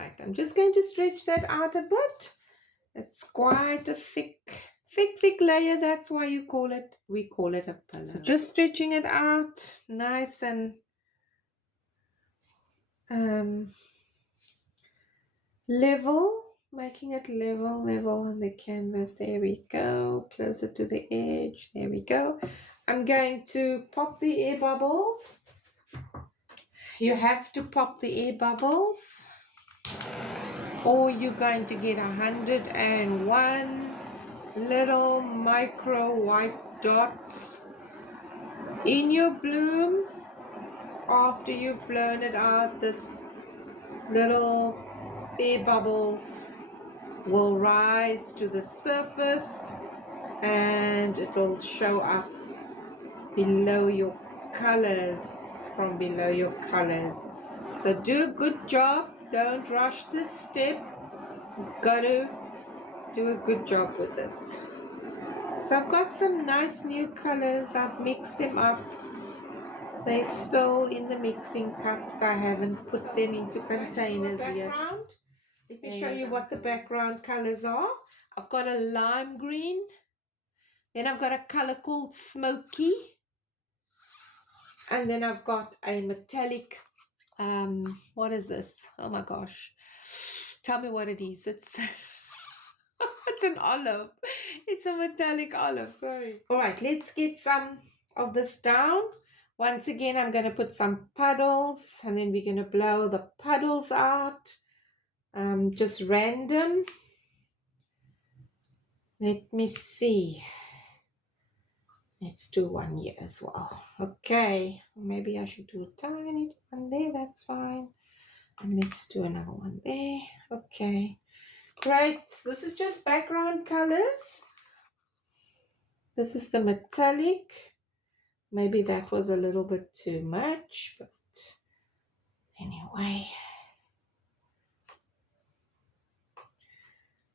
right, I'm just going to stretch that out a bit. It's quite a thick layer. That's why we call it a pillow. So just stretching it out nice and level, making it level on the canvas. There we go. Closer to the edge. There we go. I'm going to pop the air bubbles. You have to pop the air bubbles, or you're going to get 101 little micro white dots in your bloom. After you've blown it out, this little air bubbles will rise to the surface and it will show up below your colors, from below your colors. So do a good job. Don't rush this step. You've got to do a good job with this. So I've got some nice new colors. I've mixed them up. They're still in the mixing cups. I haven't put them into containers yet. Let me show you what the background colors are. I've got a lime green. Then I've got a color called Smokey. And then I've got a metallic, what is this? Oh my gosh. Tell me what it is. It's it's an olive. It's a metallic olive, sorry. All right, let's get some of this down. Once again, I'm going to put some puddles and then we're going to blow the puddles out. Just random. Let me see. Let's do one here as well. Okay, maybe I should do a tiny one there. That's fine. And let's do another one there. Okay, great. This is just background colors. This is the metallic. Maybe that was a little bit too much, but anyway.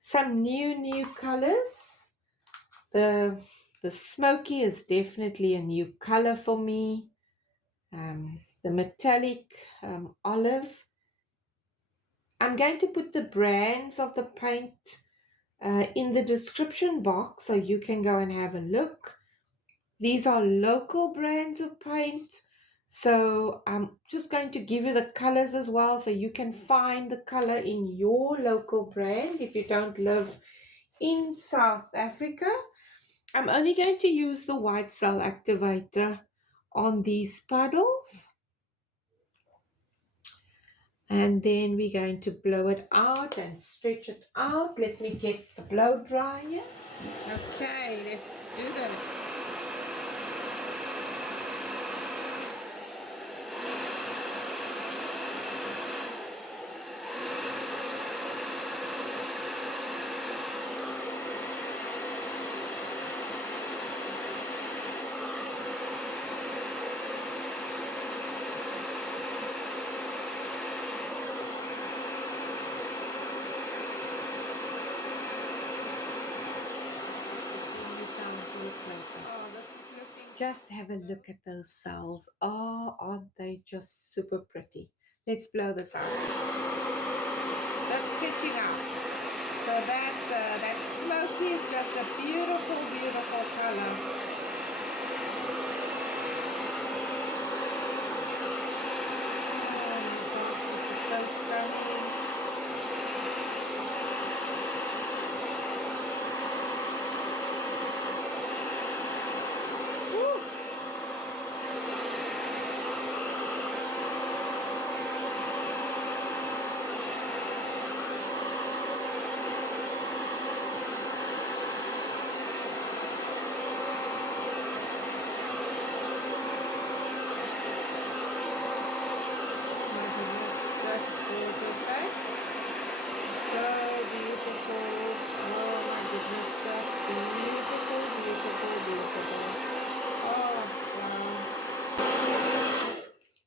Some new colors. The Smokey is definitely a new color for me. The metallic olive. I'm going to put the brands of the paint in the description box so you can go and have a look. These are local brands of paint. So I'm just going to give you the colors as well so you can find the color in your local brand if you don't live in South Africa. I'm only going to use the white cell activator on these puddles. And then we're going to blow it out and stretch it out. Let me get the blow dryer. Okay, let's do this. Just have a look at those cells. Oh, aren't they just super pretty? Let's blow this out. That's stretching out. So that Smokey is just a beautiful color. Oh my gosh, this is so stunning.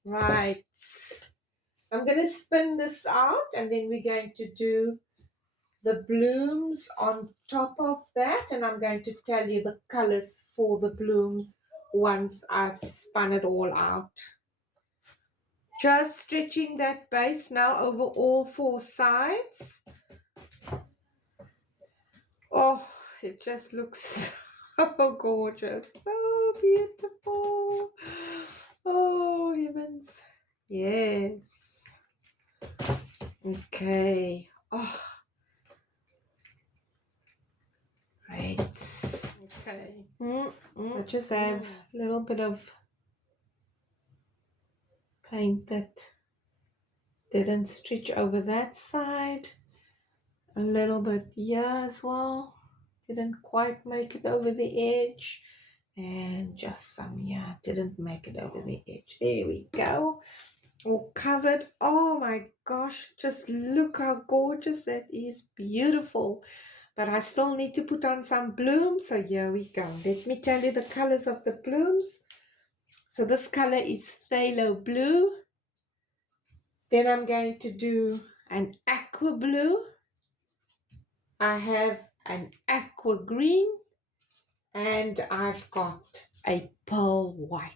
Right, I'm going to spin this out and then we're going to do the blooms on top of that, and I'm going to tell you the colors for the blooms once I've spun it all out. Just stretching that base now over all 4 sides. Oh, it just looks so gorgeous, so beautiful. Oh, heavens. Yes. Okay. Oh, great. Okay. So just have a little bit of paint that didn't stretch over that side. A little bit here as well. Didn't quite make it over the edge. And just some here. Didn't make it over the edge. There we go. All covered. Oh my gosh. Just look how gorgeous that is. Beautiful. But I still need to put on some blooms. So here we go. Let me tell you the colors of the blooms. So this color is phthalo blue. Then I'm going to do an aqua blue. I have an aqua green. And I've got a pearl white.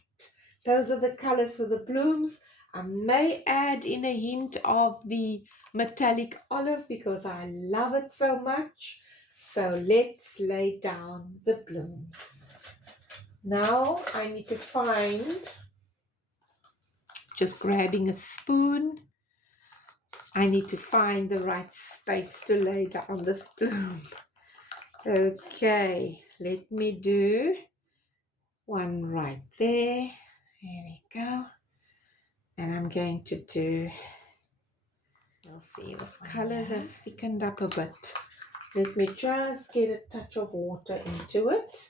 Those are the colors for the blooms. I may add in a hint of the metallic olive because I love it so much. So let's lay down the blooms. Now I need to find, just grabbing a spoon, I need to find the right space to lay down this bloom. Okay, let me do one right there. There we go. And I'm going to do, you'll see this colors have thickened up a bit. Let me just get a touch of water into it.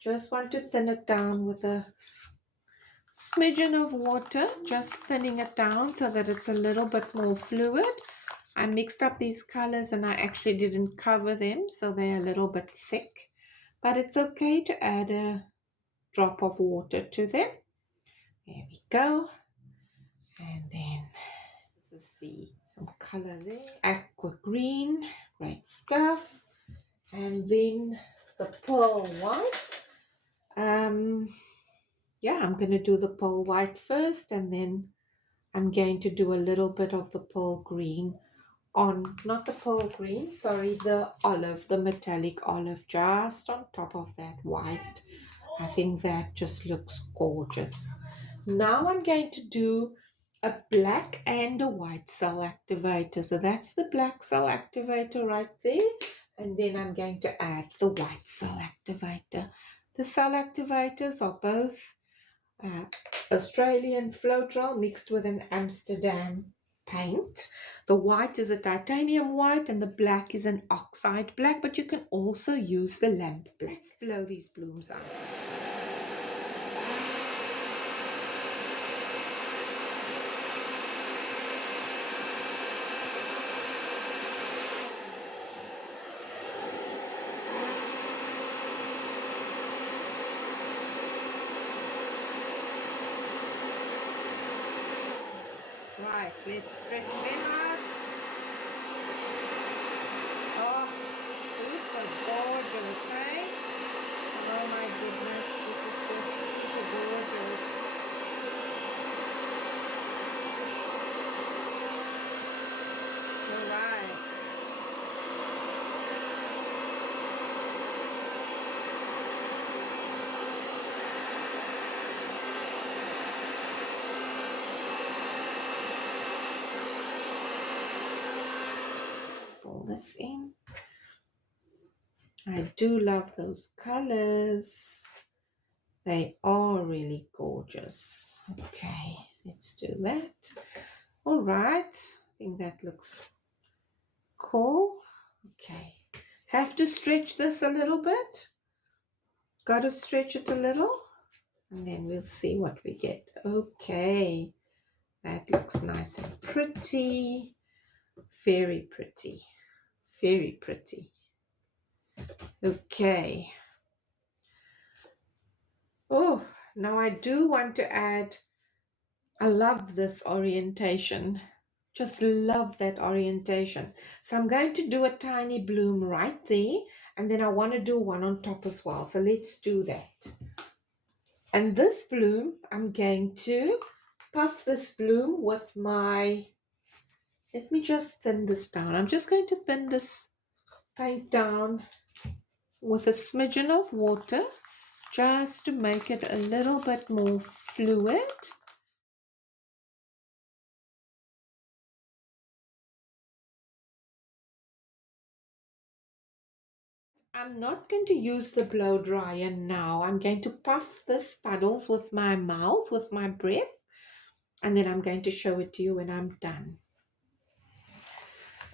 Just want to thin it down with a smidgen of water, just thinning it down so that it's a little bit more fluid. I mixed up these colors and I actually didn't cover them, so they're a little bit thick. But it's okay to add a drop of water to them. There we go. And then this is some color there. Aqua green, great stuff. And then the pearl white. Yeah, I'm going to do the pearl white first, and then I'm going to do a little bit of the pearl green on, not the pearl green, sorry, the olive, the metallic olive, just on top of that white. I think that just looks gorgeous. Now I'm going to do a black and a white cell activator. So that's the black cell activator right there. And then I'm going to add the white cell activator. The cell activators are both Australian Floetrol mixed with an Amsterdam paint. The white is a titanium white and the black is an oxide black, but you can also use the lamp black. Let's blow these blooms out. Right, let's stretch them out. Oh, super gorgeous, eh? Oh my goodness, this is just super gorgeous. All right. Pull this in. I do love those colors. They are really gorgeous. Okay, let's do that. All right, I think that looks cool. Okay, have to stretch this a little bit. Got to stretch it a little, and then we'll see what we get. Okay, that looks nice and pretty. Very pretty. Very pretty. Okay. Oh, now I do want to add, I love this orientation. Just love that orientation. So I'm going to do a tiny bloom right there, and then I want to do one on top as well. So let's do that. And this bloom, I'm going to puff this bloom with my, let me just thin this down. I'm just going to thin this paint down with a smidgen of water just to make it a little bit more fluid. I'm not going to use the blow dryer now. I'm going to puff this puddles with my mouth, with my breath, and then I'm going to show it to you when I'm done.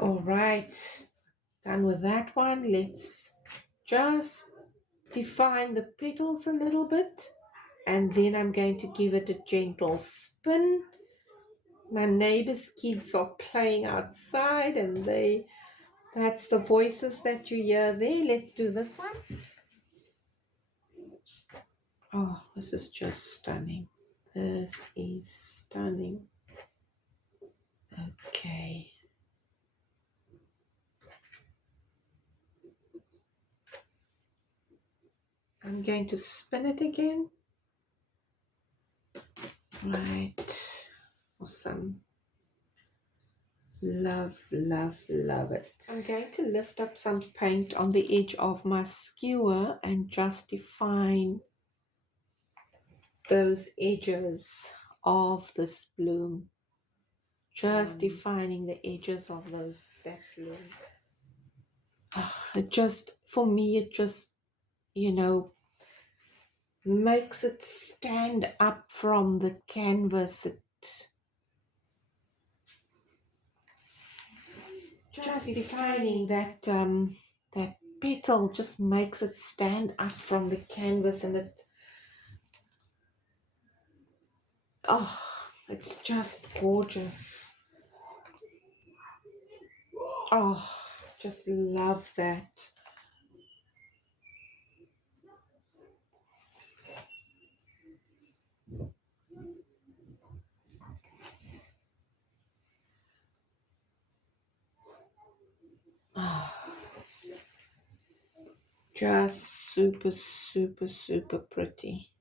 All right, done with that one. Let's just define the petals a little bit, and then I'm going to give it a gentle spin. My neighbor's kids are playing outside, and that's the voices that you hear there. Let's do this one. Oh, this is just stunning. This is stunning. Okay. I'm going to spin it again. Right. Awesome. Love, love, love it. I'm going to lift up some paint on the edge of my skewer and just define those edges of this bloom. Just defining the edges of that bloom. It just, for me, it just, makes it stand up from the canvas. Just defining that that petal just makes it stand up from the canvas, and it's just gorgeous. Oh, just love that. Just super, super, super pretty.